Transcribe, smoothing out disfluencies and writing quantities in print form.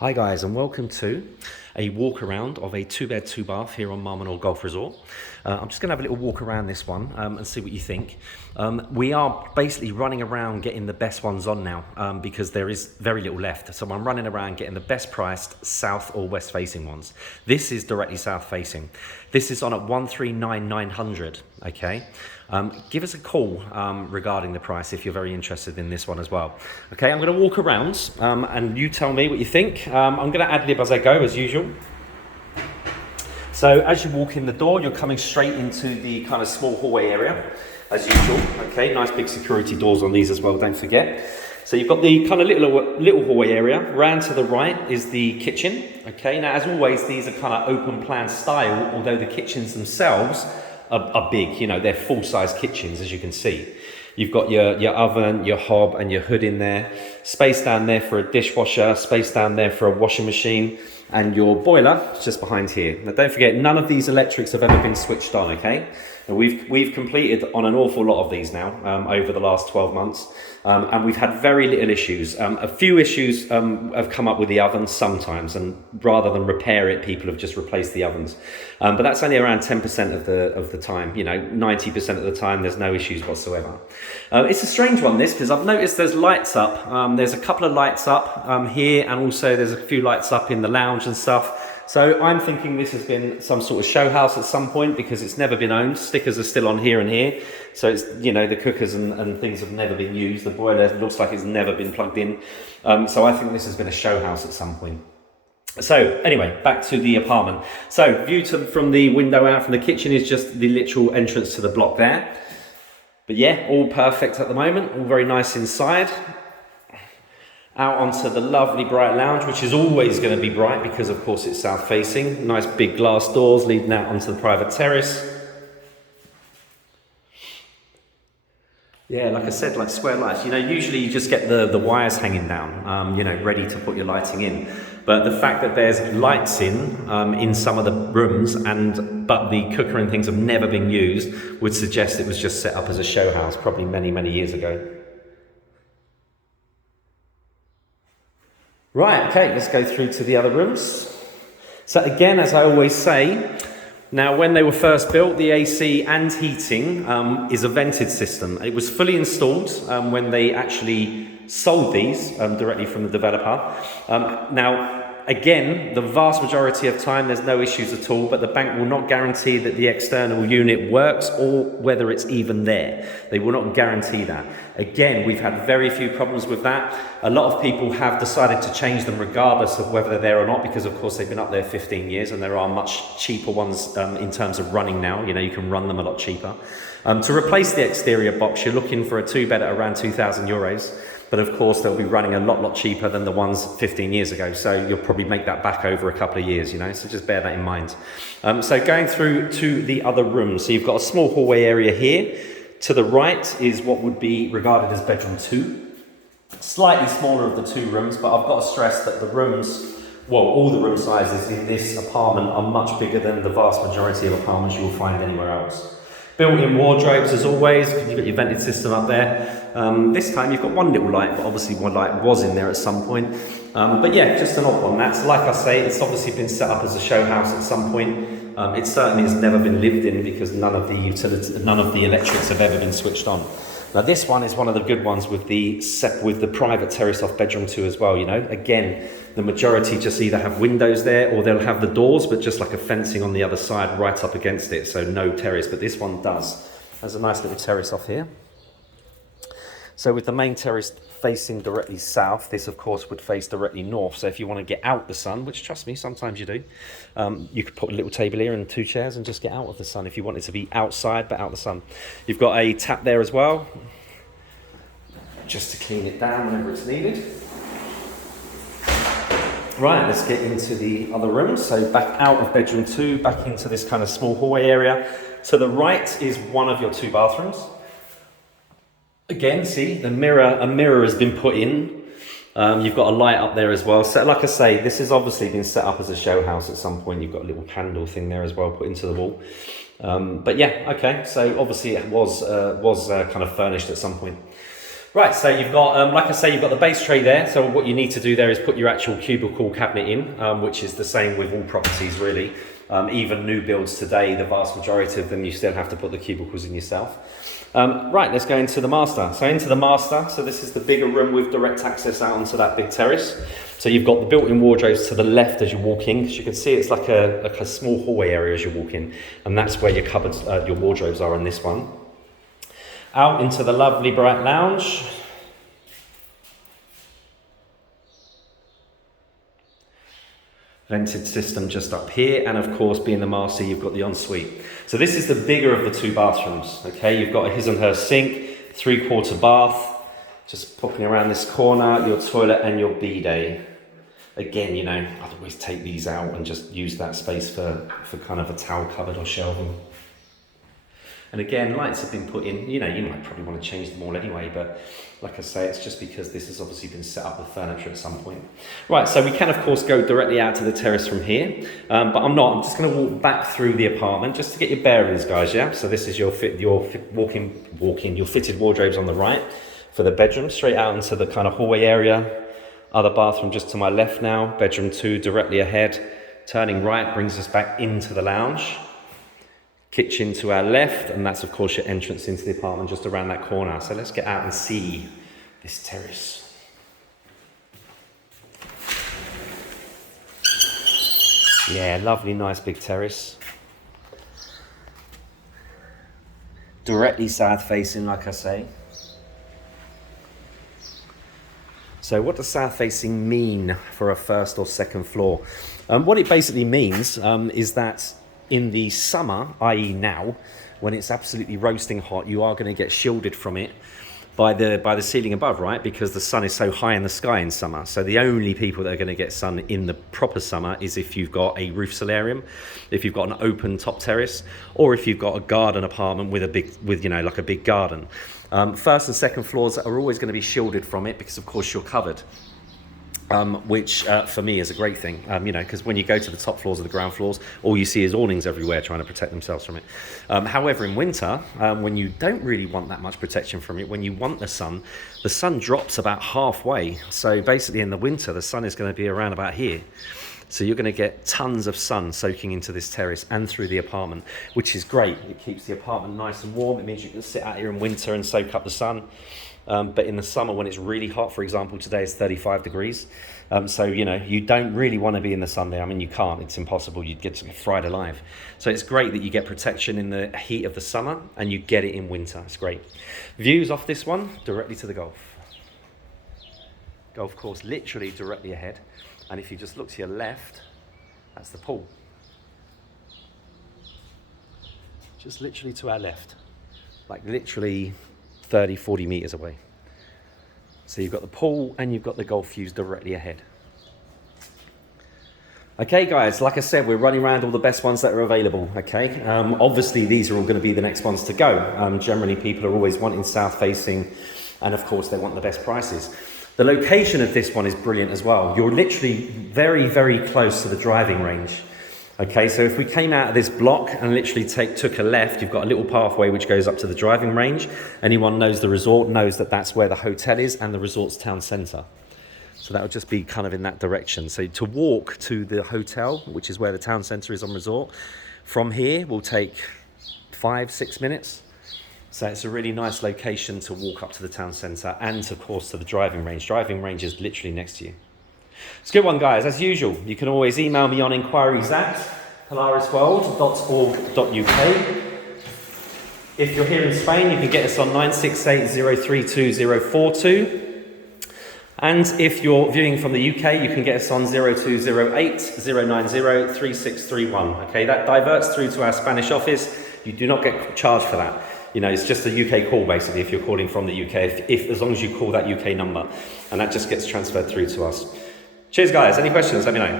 Hi guys, and welcome to a walk around of a 2-bed 2-bath here on Menor Golf Resort. I'm just going to have a little walk around this one and see what you think. We are basically running around getting the best ones on now because there is very little left. So I'm running around getting the best priced south or west facing ones. This is directly south facing. This is on at 139,900. Okay. Give us a call regarding the price if you're very interested in this one as well. Okay, I'm going to walk around and you tell me what you think. I'm going to ad lib as I go, as usual. So as you walk in the door, you're coming straight into the kind of small hallway area, as usual. Okay, nice big security doors on these as well, don't forget. So you've got the kind of little hallway area. Round to the right is the kitchen. Okay, now as always, these are kind of open plan style, although the kitchens themselves are big, you know, they're full-size kitchens, as you can see. You've got your oven, your hob, and your hood in there. Space down there for a dishwasher, space down there for a washing machine, and your boiler is just behind here. Now, don't forget, none of these electrics have ever been switched on, okay? And we've completed on an awful lot of these now over the last 12 months. And we've had very little issues. A few issues have come up with the ovens sometimes, and rather than repair it, people have just replaced the ovens. But that's only around 10% of the time. You know, 90% of the time, there's no issues whatsoever. It's a strange one, this, because I've noticed there's lights up. There's a couple of lights up here, and also there's a few lights up in the lounge and stuff. So I'm thinking this has been some sort of show house at some point because it's never been owned. Stickers are still on here and here. So it's, you know, the cookers and things have never been used. The boiler looks like it's never been plugged in. So I think this has been a show house at some point. So anyway, back to the apartment. So view from the window out from the kitchen is just the literal entrance to the block there. But yeah, all perfect at the moment. All very nice inside. Out onto the lovely bright lounge, which is always going to be bright because of course it's south facing. Nice big glass doors leading out onto the private terrace. Yeah, like I said, like square lights. You know, usually you just get the wires hanging down, you know, ready to put your lighting in. But the fact that there's lights in some of the rooms but the cooker and things have never been used would suggest it was just set up as a show house probably many, many years ago. Right, okay, let's go through to the other rooms. So again, as I always say, now when they were first built, the AC and heating is a vented system. It was fully installed when they actually sold these directly from the developer. Now, again, the vast majority of time, there's no issues at all, but the bank will not guarantee that the external unit works or whether it's even there. They will not guarantee that. Again, we've had very few problems with that. A lot of people have decided to change them regardless of whether they're there or not, because of course they've been up there 15 years and there are much cheaper ones in terms of running now. You know, you can run them a lot cheaper. To replace the exterior box, you're looking for a 2-bed at around €2,000. But of course, they'll be running a lot cheaper than the ones 15 years ago. So you'll probably make that back over a couple of years, you know, so just bear that in mind. So going through to the other rooms. So you've got a small hallway area here. To the right is what would be regarded as bedroom 2. Slightly smaller of the 2 rooms, but I've got to stress that the rooms, well, all the room sizes in this apartment are much bigger than the vast majority of apartments you will find anywhere else. Built-in wardrobes as always, you've got your vented system up there. This time you've got one little light, but obviously one light was in there at some point. But yeah, just an odd one. That's, like I say, it's obviously been set up as a show house at some point. It certainly has never been lived in because none of the electrics have ever been switched on. Now this one is one of the good ones with the private terrace off bedroom 2 as well, you know. Again, the majority just either have windows there or they'll have the doors, but just like a fencing on the other side right up against it, so no terrace, but this one does. There's a nice little terrace off here. So with the main terrace facing directly south, this of course would face directly north. So if you want to get out the sun, which trust me, sometimes you do, you could put a little table here and 2 chairs and just get out of the sun if you want it to be outside but out the sun. You've got a tap there as well, just to clean it down whenever it's needed. Right, let's get into the other rooms. So back out of bedroom 2, back into this kind of small hallway area. To the right is one of your 2 bathrooms. Again, see, a mirror has been put in. You've got a light up there as well. So like I say, this has obviously been set up as a show house at some point. You've got a little candle thing there as well put into the wall. But yeah, okay, so obviously it was kind of furnished at some point. Right, so you've got, like I say, you've got the base tray there. So what you need to do there is put your actual cubicle cabinet in, which is the same with all properties really. Even new builds today, the vast majority of them, you still have to put the cubicles in yourself. Right, let's go into the master. So into the master, so this is the bigger room with direct access out onto that big terrace. So you've got the built-in wardrobes to the left as you walk in, because you can see it's like a small hallway area as you walk in, and that's where your cupboards, your wardrobes are in this one. Out into the lovely bright lounge. Vented system just up here, and of course, being the master, you've got the ensuite. So this is the bigger of the two bathrooms, okay? You've got a his and her sink, 3/4 bath, just popping around this corner, your toilet and your bidet. Again, you know, I'd always take these out and just use that space for kind of a towel cupboard or shelving. And again, lights have been put in, you know, you might probably want to change them all anyway, but like I say, it's just because this has obviously been set up with furniture at some point. Right, so we can of course go directly out to the terrace from here, but I'm just going to walk back through the apartment just to get your bearings, guys, yeah? So this is your fitted wardrobes on the right for the bedroom, straight out into the kind of hallway area. Other bathroom just to my left now, bedroom 2 directly ahead. Turning right brings us back into the lounge. Kitchen to our left, and that's of course your entrance into the apartment just around that corner. So let's get out and see this terrace. Yeah, lovely, nice big terrace. Directly south facing, like I say. So what does south facing mean for a first or second floor? What it basically means is that in the summer, i.e. now, when it's absolutely roasting hot, you are going to get shielded from it by the ceiling above, right? Because the sun is so high in the sky in summer. So the only people that are going to get sun in the proper summer is if you've got a roof solarium, if you've got an open top terrace, or if you've got a garden apartment with like a big garden. First and second floors are always going to be shielded from it because of course you're covered. Which for me is a great thing, because when you go to the top floors or the ground floors, all you see is awnings everywhere trying to protect themselves from it. However, in winter, when you don't really want that much protection from it, when you want the sun drops about halfway. So basically in the winter, the sun is going to be around about here. So you're going to get tons of sun soaking into this terrace and through the apartment, which is great. It keeps the apartment nice and warm. It means you can sit out here in winter and soak up the sun. But in the summer when it's really hot, for example, today is 35 degrees. So, you don't really want to be in the sun there. I mean, you can't, it's impossible. You'd get fried alive. So it's great that you get protection in the heat of the summer and you get it in winter. It's great. Views off this one, directly to the golf course, literally directly ahead. And if you just look to your left, that's the pool. Just literally to our left, like literally 30, 40 meters away. So you've got the pool and you've got the golf views directly ahead. Okay guys, like I said, we're running around all the best ones that are available, okay? Obviously these are all gonna be the next ones to go. Generally people are always wanting south facing, and of course they want the best prices. The location of this one is brilliant as well. You're literally very, very close to the driving range. Okay, so if we came out of this block and literally took a left, you've got a little pathway which goes up to the driving range. Anyone knows the resort knows that that's where the hotel is and the resort's town centre. So that would just be kind of in that direction. So to walk to the hotel, which is where the town centre is on resort, from here will take 5-6 minutes. So it's a really nice location to walk up to the town centre and of course to the driving range. Driving range is literally next to you. It's a good one, guys. As usual, you can always email me on inquiries@polarisworld.org.uk. If you're here in Spain, you can get us on 968032042. And if you're viewing from the UK, you can get us on 0208-090-3631. Okay, that diverts through to our Spanish office. You do not get charged for that. It's just a UK call basically if you're calling from the UK, as long as you call that UK number, and that just gets transferred through to us. Cheers guys, any questions, let me know.